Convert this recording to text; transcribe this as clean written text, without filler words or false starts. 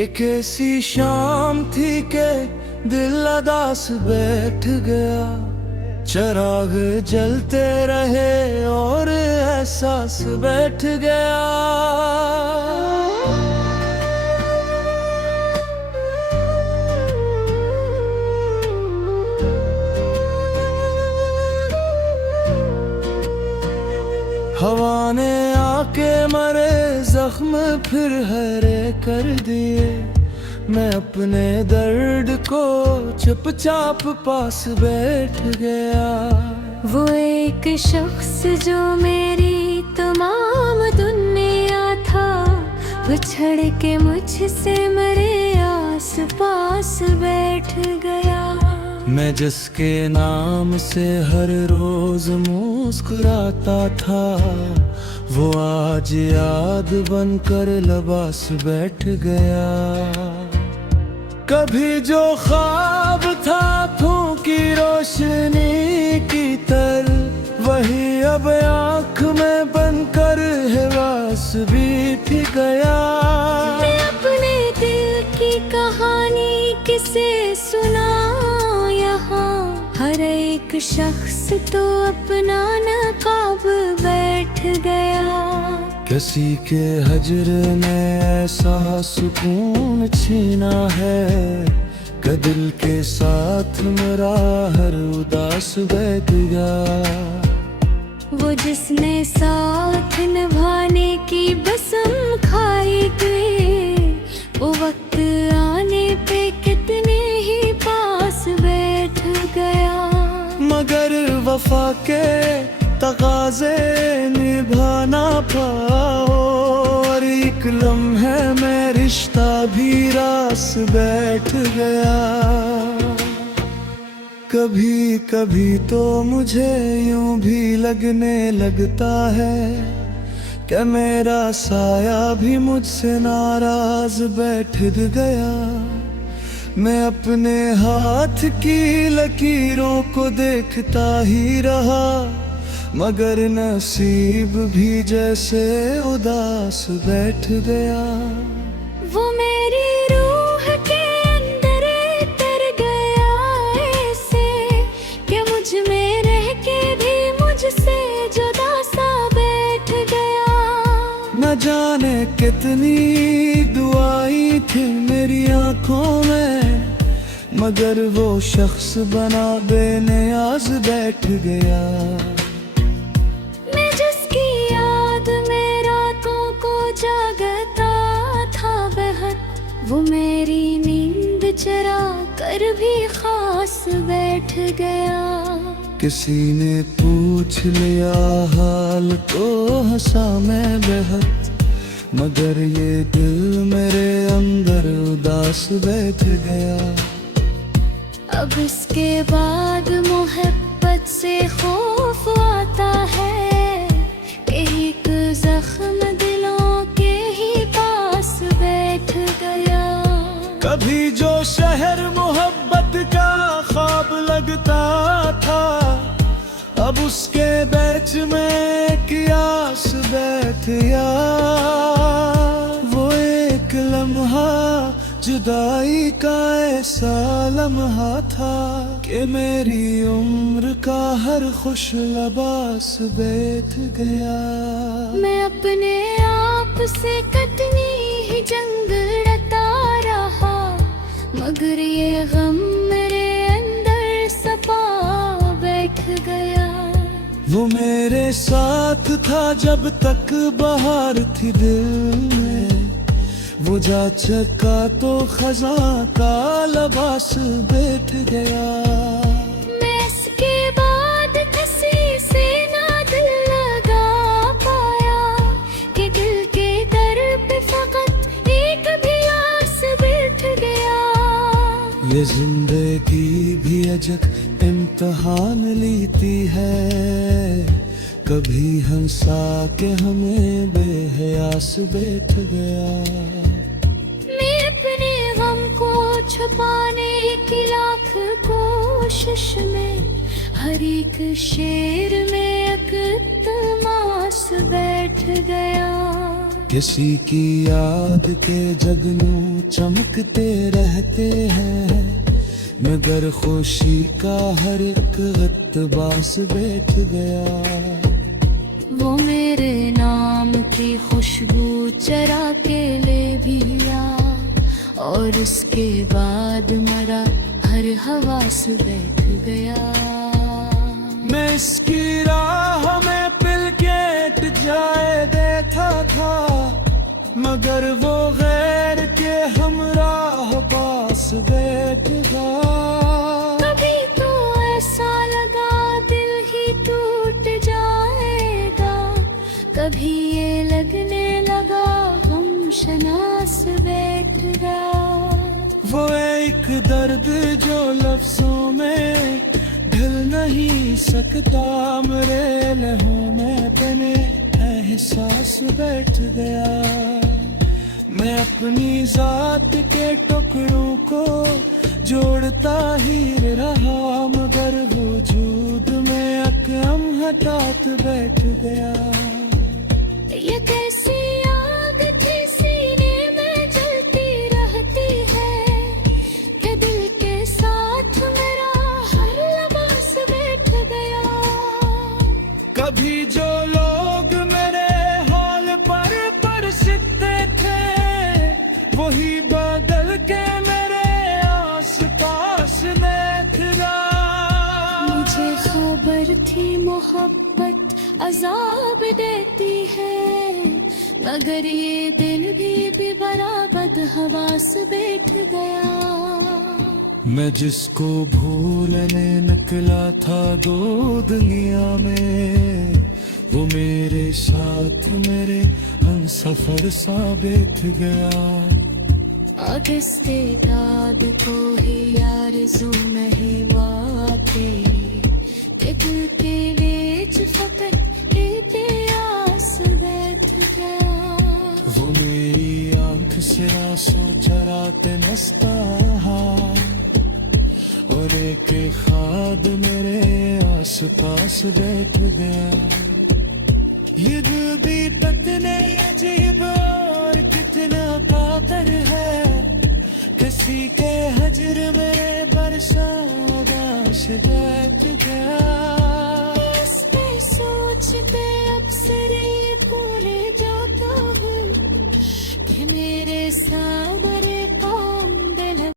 ये कैसी शाम थी के दिल अदास बैठ गया। चिराग जलते रहे और एहसास बैठ गया। हवा ने आके मरे जख्म फिर हरे कर दिए। मैं अपने दर्द को चुपचाप पास बैठ गया। वो एक शख्स जो मेरी तमाम दुनिया था, बिछड़ के मुझसे मेरे आस पास बैठ गया। मैं जिसके नाम से हर रोज मुस्कुराता था, वो आज याद बनकर लबास बैठ गया। कभी जो ख्वाब था आँखों की रोशनी की तरह, वही अब आँख में बनकर हिवास बीत गया। मैं अपने दिल की कहानी किसे सुनाऊं यहाँ, हर एक शख्स तो अपना नकाब बैठ गया। किसी के हजर ने ऐसा सुकून छीना है कि दिल के साथ मेरा हर उदास बैठ गया। वो जिसने साथ निभाने की कसम खाई थी, वो वक्त आने पे कितने ही पास बैठ गया। मगर वफा के तकाज़े निभा ना पाओ, और एक लम्हे में रिश्ता भी रास बैठ गया। कभी कभी तो मुझे यूं भी लगने लगता है कि मेरा साया भी मुझसे नाराज बैठ गया। मैं अपने हाथ की लकीरों को देखता ही रहा, मगर नसीब भी जैसे उदास बैठ गया। वो मेरी रूह के अंदर उतर गया ऐसे कि मुझ में रह के भी मुझसे जुदा सा बैठ गया। न जाने कितनी दुआएं थी मेरी आंखों में, मगर वो शख्स बना बेनियाज बैठ गया। वो मेरी नींद चरा कर भी खास बैठ गया। किसी ने पूछ लिया हाल तो हंसा मैं बेहद, मगर ये दिल मेरे अंदर उदास बैठ गया। अब इसके बाद मोहब्बत से खौफ आता है कि एक जख्म दिलों के ही पास बैठ गया। कभी जो शहर मोहब्बत का ख्वाब लगता था, अब उसके बीच में कियास बैठ गया। वो एक लम्हा जुदाई का ऐसा लम्हा था कि मेरी उम्र का हर खुश लबास बैठ गया। मैं अपने आप से कतनी ही जंग लड़ता रहा, मगर ये गम मेरे अंदर सपा बैठ गया। वो मेरे साथ था जब तक बहार थी दिल में, वो जा चका तो खज़ां का लबास बैठ गया। मैं इसके बाद किसी से ना दिल लगा पाया कि दिल के दर पे फकत एक भी आस बैठ गया। ये जिंदगी भी अजब इम्तिहान लेती है, कभी हंसा के हमें बेहयास बैठ गया। मैं अपने गम को छुपाने की लाख कोशिश में, हर एक शेर में एक तमाश बैठ गया। किसी की याद के जगनू चमकते रहते हैं, मगर खुशी का हर एक गत्तबास बैठ गया। वो मेरे नाम की खुशबू चरा के ले भी आ, और उसके बाद मरा हर हवास बैठ गया। मैं इसकी राह में पिलकेट जाए देता था, मगर वो गैर के हमराह पास बैठ गया। कभी तो ऐसा लगा दिल ही टूट जाएगा, कभी ये लगने लगा हम शनास बैठ गया। वो एक दर्द जो लफ्जों में ढल नहीं सकता, मेरे लहू में तने एहसास बैठ गया। मैं अपनी जात के टुकड़ों को जोड़ता ही रहा, मगर वजूद में अकम हठात बैठ गया। ये कैसी आग थी सीने में जलती रहती है, कि दिल के साथ मेरा हर लबास बैठ गया। कभी जो लोग मेरे हाल पर सिकते थे, वही बदल के मेरे आस पास बैठ गया। मुझे खबर थी मोहब्बत अजाब देती है, मगर ये दिल भी बराबर हवास बैठ गया। मैं जिसको भूलने निकला था दो दुनिया में, वो मेरे साथ मेरे हमसफर सा बैठ गया। इस्तेदाद को ही आरज़ू नहीं बाते, दिल के बीच फकत एक आस बैठ गया। वो मेरी आंख से आंसू चराते नस्ता, और एक खाद मेरे आस पास बैठ गया। ये दिल भी कितने अजीब और कितना कातर है, किसी के हजर में बरसात बैठ गया। इस पे सोचते अक्सर ये भूल जाता हूँ कि मेरे सामने काम